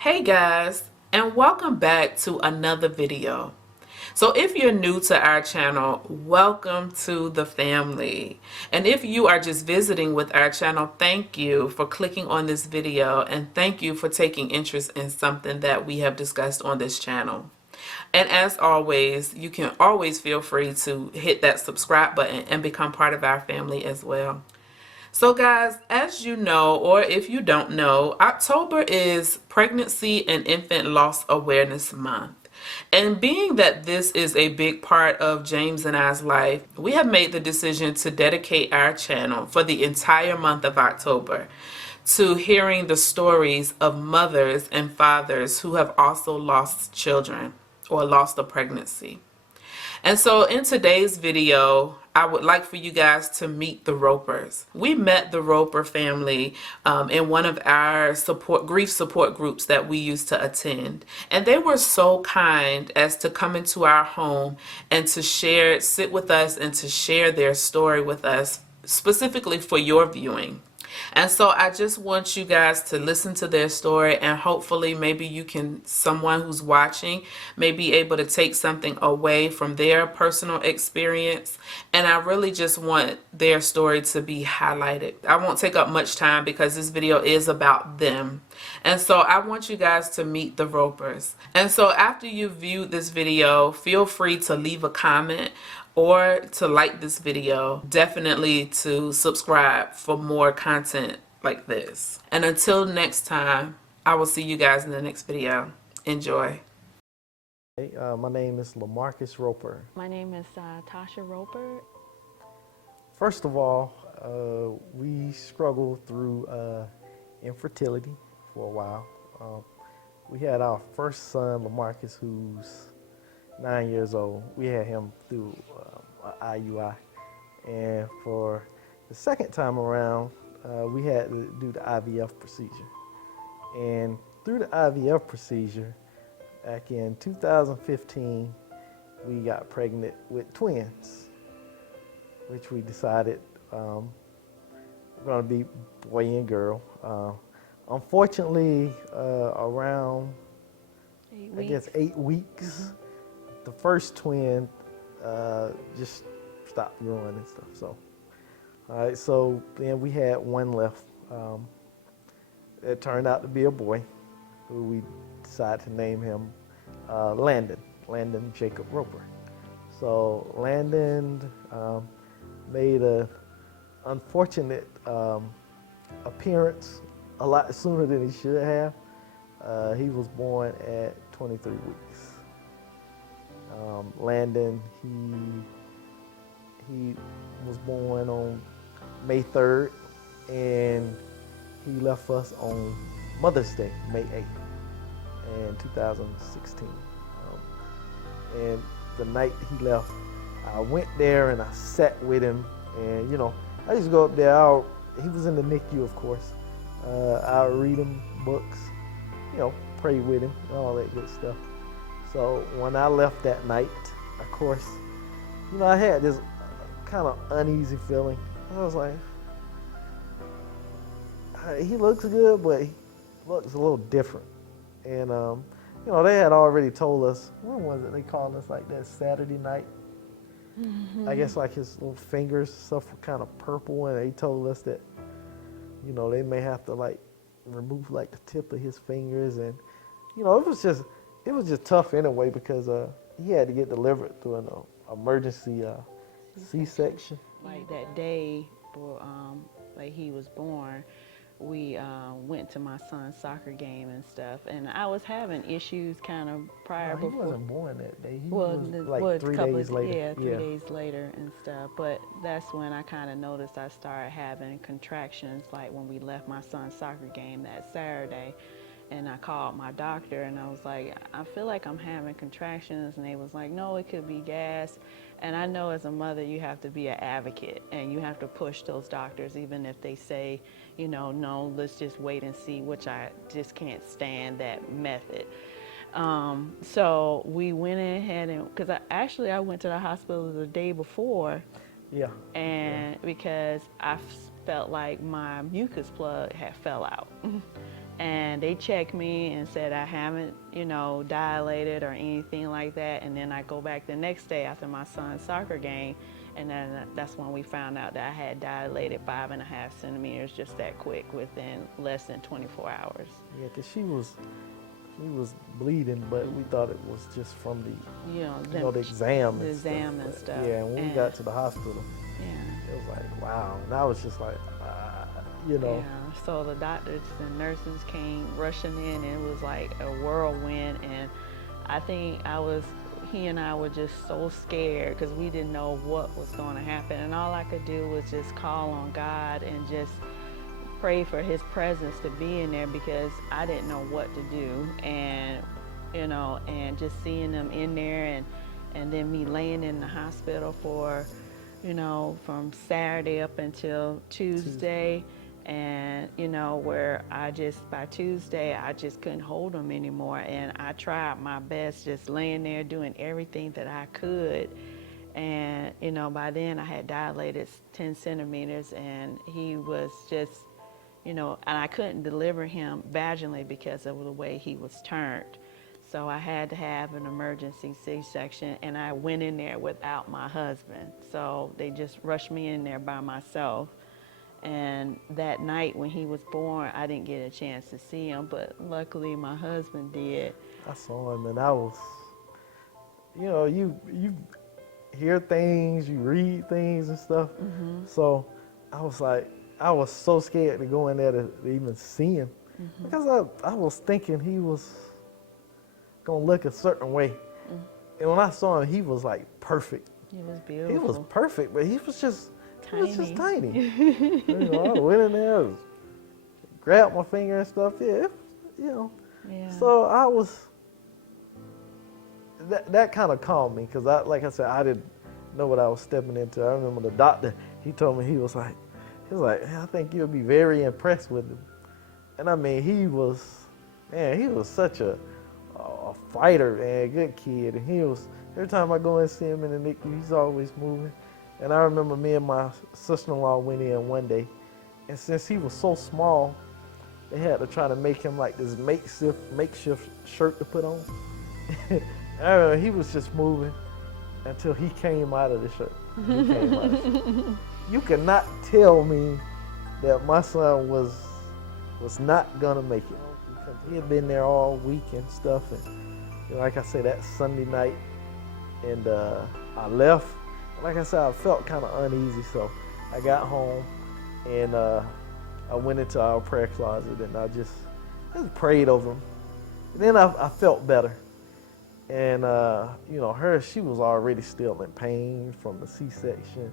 Hey guys, and welcome back to another video. So if you're new to our channel, welcome to the family. And if you are just visiting with our channel, thank you for clicking on this video and thank you for taking interest in something that we have discussed on this channel. And as always, you can always feel free to hit that subscribe button and become part of our family as well. So guys, as you know, or if you don't know, October is Pregnancy and Infant Loss Awareness Month. And being that this is a big part of James and I's life, we have made the decision to dedicate our channel for the entire month of October to hearing the stories of mothers and fathers who have also lost children or lost a pregnancy. And so in today's video, I would like for you guys to meet the Ropers. We met the Roper family in one of our grief support groups that we used to attend. And they were so kind as to come into our home and to sit with us and to share their story with us, specifically for your viewing. And so I just want you guys to listen to their story, and hopefully maybe someone who's watching may be able to take something away from their personal experience. And I really just want their story to be highlighted. I won't take up much time because this video is about them. And so I want you guys to meet the Ropers. And so after you've viewed this video, feel free to leave a comment or to like this video. Definitely to subscribe for more content like this. And until next time, I will see you guys in the next video. Enjoy. Hey, my name is LaMarcus Roper. My name is Tasha Roper. First of all, we struggled through infertility for a while. We had our first son, LaMarcus, who's 9 years old. We had him through IUI. And for the second time around, we had to do the IVF procedure. And through the IVF procedure, back in 2015, we got pregnant with twins, which we decided were going to be boy and girl. Unfortunately, around, I guess, 8 weeks, the first twin just stopped growing and stuff. So, all right, so then we had one left. It turned out to be a boy, who we decided to name him Landon Jacob Roper. So Landon made an unfortunate appearance a lot sooner than he should have. He was born at 23 weeks. Landon, he was born on May 3rd, and he left us on Mother's Day, May 8th, in 2016. And the night he left, I went there and I sat with him, and I used to go up there. He was in the NICU, of course. I would read him books, pray with him, and all that good stuff. So when I left that night, of course, I had this kind of uneasy feeling. I was like, he looks good, but he looks a little different. And they had already told us, when was it? They called us like that Saturday night. Mm-hmm. I guess like his little fingers stuff were kind of purple, and they told us that, they may have to like remove like the tip of his fingers, and it was just tough anyway because he had to get delivered through an emergency C-section. Like that day, for like he was born, we went to my son's soccer game and stuff, and I was having issues kind of prior before. He wasn't born that day. He was like 3 days later. Yeah, 3 days later and stuff. But that's when I kind of noticed I started having contractions, like when we left my son's soccer game that Saturday. And I called my doctor and I was like, I feel like I'm having contractions. And they was like, no, it could be gas. And I know as a mother, you have to be an advocate and you have to push those doctors, even if they say, no, let's just wait and see, which I just can't stand that method. So we went ahead and, because I went to the hospital the day before. Yeah. And because I felt like my mucus plug had fell out. And they checked me and said I haven't, dilated or anything like that. And then I go back the next day after my son's soccer game, and then that's when we found out that I had dilated 5.5 centimeters just that quick within less than 24 hours. Yeah, 'cause she was bleeding, but we thought it was just from the the exam. The and exam stuff. and But stuff. Yeah, when we got to the hospital, Yeah. it was like, wow. And I was just like, Yeah, so the doctors and nurses came rushing in, and it was like a whirlwind. And I think he and I were just so scared because we didn't know what was going to happen. And all I could do was just call on God and just pray for his presence to be in there, because I didn't know what to do. And, and just seeing them in there, and then me laying in the hospital for, from Saturday up until Tuesday. And where by Tuesday I just couldn't hold them anymore, and I tried my best just laying there doing everything that I could. And by then I had dilated 10 centimeters, and he was just, and I couldn't deliver him vaginally because of the way he was turned. So I had to have an emergency C-section, and I went in there without my husband. So they just rushed me in there by myself. And that night when he was born, I didn't get a chance to see him, but luckily my husband did. I saw him, and I was, you hear things, you read things and stuff. Mm-hmm. So I was like, I was so scared to go in there to even see him, Mm-hmm. because I was thinking he was gonna look a certain way. And when I saw him, he was like perfect. He was beautiful. He was perfect, but he was just Tiny. He was just tiny. I went in there, grabbed my finger and stuff. Yeah. Yeah. So I was. That kind of calmed me, because like I said, I didn't know what I was stepping into. I remember the doctor. He told me, he was like, I think you'll be very impressed with him. And I mean, he was such a fighter, man, good kid. And he was, every time I go and see him in the NICU, he's always moving. And I remember me and my sister-in-law went in one day, and since he was so small, they had to try to make him like this makeshift shirt to put on. I remember he was just moving until he came out of the shirt. You cannot tell me that my son was not gonna make it, because he had been there all week and stuff. And like I said, that Sunday night, and I left. Like I said, I felt kind of uneasy, so I got home, and I went into our prayer closet, and I just prayed over him. And then I felt better. And she was already still in pain from the C-section,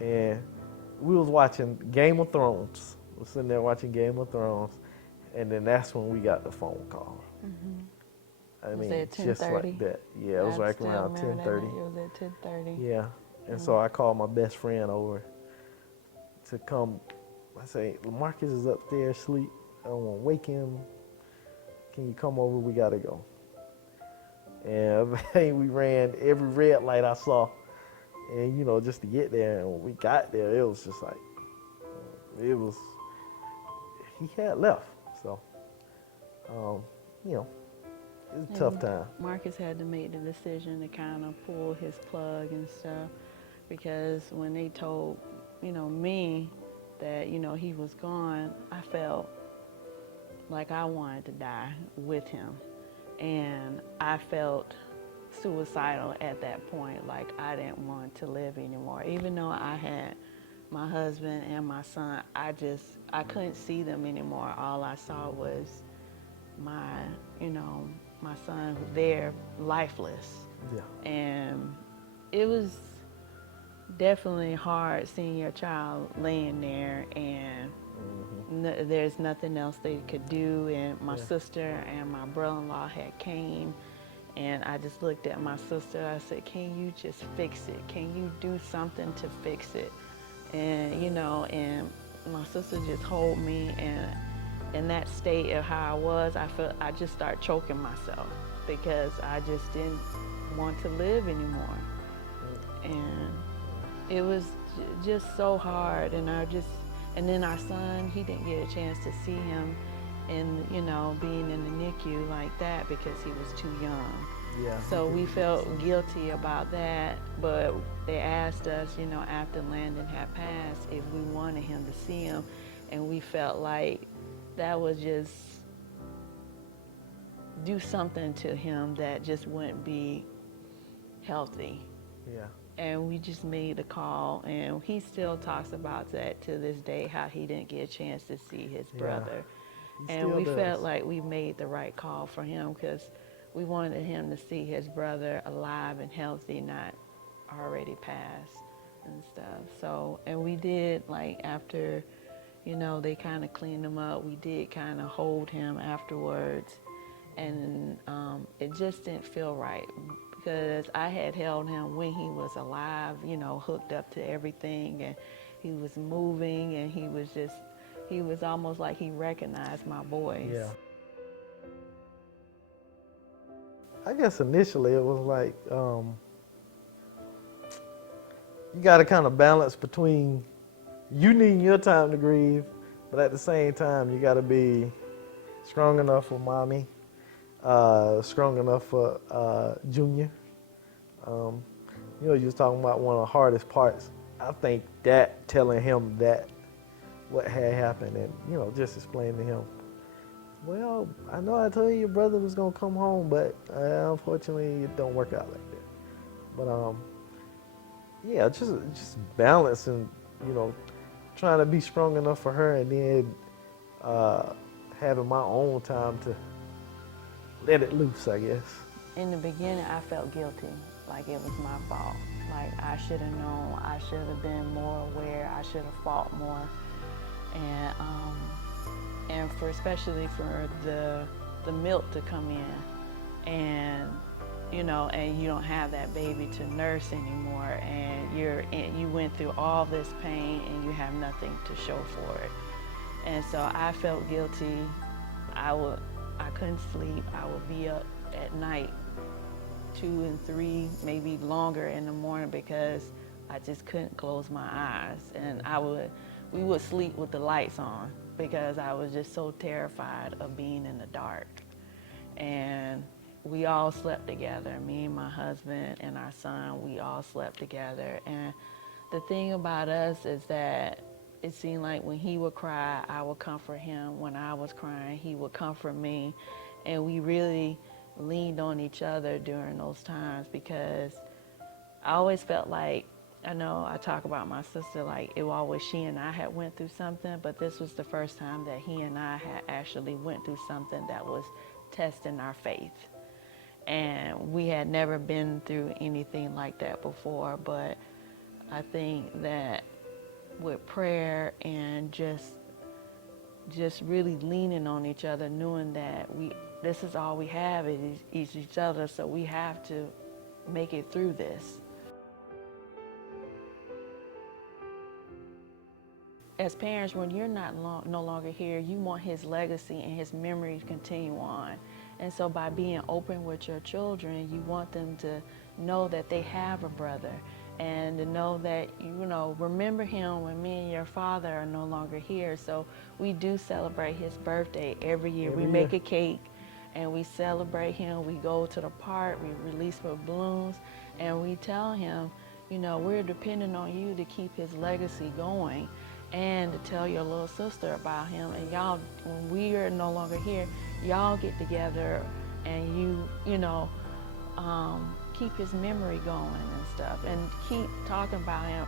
and we was watching Game of Thrones. We were sitting there watching Game of Thrones, and then that's when we got the phone call. Mm-hmm. I Was mean, it just 10:30? like that. Yeah, it was like around 10:30. It was at 10:30. Yeah, and so I called my best friend over to come. I say, Lamarcus is upstairs asleep. I don't want to wake him. Can you come over? We got to go. And we ran every red light I saw. And, just to get there. And when we got there, it was just like, he had left. So, it was a tough time. Marcus had to make the decision to kind of pull his plug and stuff, because when they told, me that, he was gone, I felt like I wanted to die with him. And I felt suicidal at that point, like I didn't want to live anymore. Even though I had my husband and my son, I couldn't see them anymore. All I saw was my son there, lifeless. Yeah. And it was definitely hard seeing your child laying there, and there's nothing else they could do. And my sister and my brother-in-law had came, and I just looked at my sister. I said, can you just fix it? Can you do something to fix it? And, and my sister just hold me, and in that state of how I was, I just started choking myself, because I just didn't want to live anymore. And it was just so hard. And then our son, he didn't get a chance to see him and being in the NICU like that because he was too young. Yeah. So we felt guilty about that, but they asked us, after Landon had passed, if we wanted him to see him, and we felt like that would just do something to him that just wouldn't be healthy. Yeah. And we just made a call, and he still talks about that to this day, how he didn't get a chance to see his brother. He And still we does. felt like we made the right call for him because we wanted him to see his brother alive and healthy, not already passed and stuff. So, and we did, like, after, they kind of cleaned him up, we did kind of hold him afterwards. And it just didn't feel right because I had held him when he was alive, hooked up to everything, and he was moving, and he was almost like he recognized my voice. Yeah. I guess initially it was like you got to kind of balance between you needing your time to grieve, but at the same time you got to be strong enough for mommy, strong enough for Junior. You was talking about one of the hardest parts. I think that telling him that what had happened and just explaining to him, well, I know I told you your brother was gonna come home, but unfortunately it don't work out like that. But yeah, just balancing, trying to be strong enough for her, and then having my own time to let it loose, I guess. In the beginning, I felt guilty, like it was my fault. Like I should have known, I should have been more aware, I should have fought more, and for especially for the milk to come in, and and you don't have that baby to nurse anymore, and you went through all this pain and you have nothing to show for it. And so I felt guilty. I couldn't sleep. I would be up at night 2 and 3, maybe longer in the morning because I just couldn't close my eyes. And we would sleep with the lights on because I was just so terrified of being in the dark. And we all slept together, me and my husband and our son, we all slept together. And the thing about us is that it seemed like when he would cry, I would comfort him. When I was crying, he would comfort me. And we really leaned on each other during those times because I always felt like, I know I talk about my sister, like it was always she and I had went through something, but this was the first time that he and I had actually went through something that was testing our faith. And we had never been through anything like that before, but I think that with prayer and just really leaning on each other, knowing that this is all we have is each other, so we have to make it through this. As parents, when you're no longer here, you want his legacy and his memory to continue on. And so by being open with your children, you want them to know that they have a brother and to know that, remember him when me and your father are no longer here. So we do celebrate his birthday every year. We make a cake and we celebrate him. We go to the park, we release for balloons, and we tell him, we're depending on you to keep his legacy going and to tell your little sister about him. And y'all, when we are no longer here, y'all get together and keep his memory going and stuff, and keep talking about him.